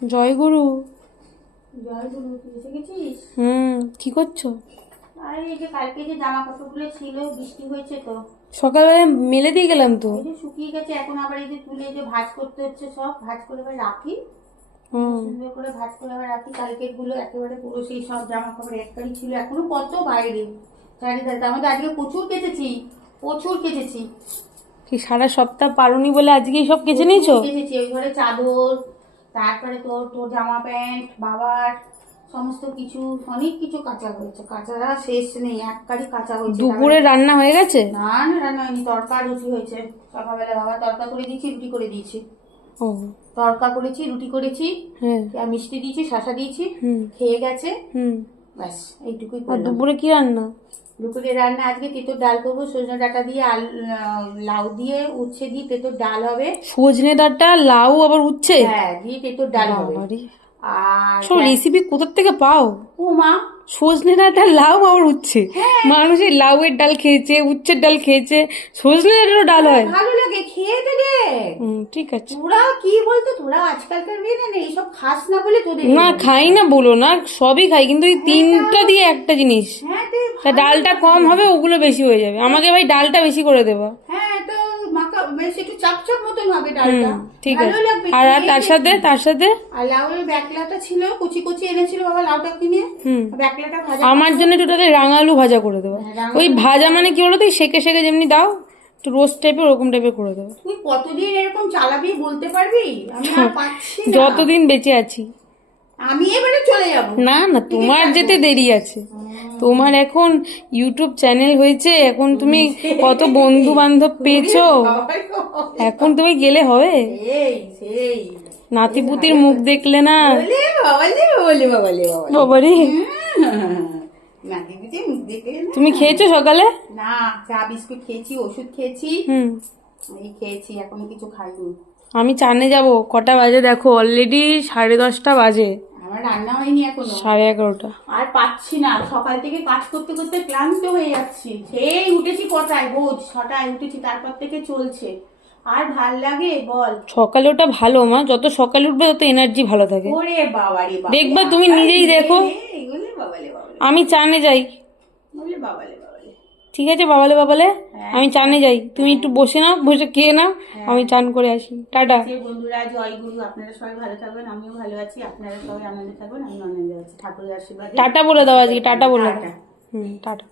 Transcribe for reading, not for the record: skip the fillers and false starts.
জয় গুরু। জয় গুরু, তুই এসে গেছিস? কি করছো? আরে এই যে কালকে যে জামা কাপড়গুলো ছিল, বৃষ্টি হয়েছে তো, সকালবেলা মেলে দিয়ে গেলাম তো। এই যে শুকিয়ে গেছে, এখন আবার এই যে তুলে যে ভাঁজ করতে হচ্ছে, সব ভাঁজ করে আবার রাখি, সুন্দর করে ভাঁজ করে আবার রাখি। কালকের গুলো একেবারে পুরো সেই সব জামা কাপড় একটাই ছিল, এখনো কত বাইরে চারিধারে। আমাদের আজকে প্রচুর কেচেছি, প্রচুর কেচেছি। কি সারা সপ্তাহ পারোনি বলে আজকেই সব কেচে নিয়েছো? কেচেছি ওই ঘরে চাদর, তারপরে তোর তোর জামা প্যান্ট, বাবার সমস্ত কিছু, অনেক কিছু কাঁচা হয়েছে, কাঁচা শেষ নেই, একবারই কাঁচা হয়েছে। দুপুরে রান্না হয়ে গেছে? না না, রান্না হয়নি, তড়কা রুটি হয়েছে। সকালবেলা বাবা তড়কা করে দিয়েছি, রুটি করে দিয়েছি। ও, তড়কা করেছি, রুটি করেছি, হ্যাঁ, আর মিষ্টি দিয়েছি, শশা দিয়েছি, খেয়ে গেছে, ব্যাস এইটুকুই। আর দুপুরে কি রান্না? দুপুরে রান্না আজকে তেঁতুর ডাল করবো, সজনে ডাঁটা দিয়ে, লাউ দিয়ে, উচ্ছে দিয়ে তেঁতুর ডাল হবে। সজনে ডাঁটা, লাউ আবার উচ্ছে? হ্যাঁ, দিয়ে তেঁতুর ডাল হবে। আর সব রেসিপি কোথা থেকে পাও? ও মা, সজনে ডাঁটা, লাউ আবার উচ্ছে? মানুষের লাউয়ের ডাল খেয়েছে, উচ্ছের ডাল খেয়েছে, সজনে ডাঁটারও ডাল হয়? ভালো লাগে, খেয়ে দে। ঠিক আছে। তোরা কি বলতো, তোরা আজকালকার মেয়ে না এইসব খাস না বলে তোদের। না খাই না বলো না, সবই খাই, কিন্তু এই তিনটা দিয়ে একটা জিনিস, তা ডালটা কম হবে, ওগুলো বেশি হয়ে যাবে। আমাকে ভাই ডালটা বেশি করে দেবা। হ্যাঁ, তো মাখা বেশ একটু চাপচাপ মতন হবে ডালটা, ঠিক ভালো আছে। লাগবে। আর তার সাথে আর লাউয়ের ব্যাকলাটা ছিল, কুচি কুচি এনেছিল বাবা, লাউটা কিনে, ব্যাকলাটা ভাজা। আমার জন্য একটু তাহলে রাঙা আলু ভাজা করে দেবো। ওই ভাজা মানে কি বলো তো, সেকে সেকে যেমনি দাও, একটু রোস্ট টাইপের, ওরকম টাইপের করে দেবো। তুই কতদিন এরকম চালাবি বলতে পারবি? আমি আর পাচ্ছি না। যতদিন বেঁচে আছি। আমি এবারে চলে যাব। না না, তোমার যেতে দেরি আছে। তোমার এখন ইউটিউব চ্যানেল হয়েছে, এখন তুমি কত বন্ধু বান্ধব পেয়েছো, এখন তুমি গেলে হবে? সেই নাতিপুতির মুখ দেখলে না বাবারে, বাবারে। নাতিপুতির মুখ দেখে না। তুমি খেয়েছো সকালে? না, চা বিস্কুট খেয়েছি, ওষুধ খেয়েছি, এই খেয়েছি, এখন কিছু খাইনি। আমি চানে যাব, কটা বাজে দেখো, অলরেডি 10:30 বাজে। আমার রান্না হয়নি এখনো, 11:30। আর পাচ্ছি না, সকাল থেকে কাজ করতে করতে ক্লান্ত হয়ে যাচ্ছি। সেই উঠেছি কটায়, রোজ 6টায় উঠেছি, তারপর থেকে চলছে। আর ভাল লাগে বল? সকালে ওটা ভালো মা, যত সকালে উঠবে তত এনার্জি ভালো থাকে। ওরে বাবারে বাবা, দেখবা তুমি নিজেই দেখো। ওরে বাবালে বাবালে, আমি চানে যাই। ওরে বাবালে বাবালে। ঠিক আছে, বাবালে বাবালে, আমি চানে যাই, তুমি একটু বসে নাও, বসে খেয়ে নাও, আমি চান করে আসি। টাটা। বন্ধুরা, জয় গুরু, আপনারা সবাই ভালো থাকবেন, আমিও ভালো আছি, আপনারা সবাই আনন্দে থাকবেন, আমি আনন্দে আছি, ঠাকুরের আশীর্বাদে। টাটা বলে দাও আজকে, টাটা বলে দাও। টাটা।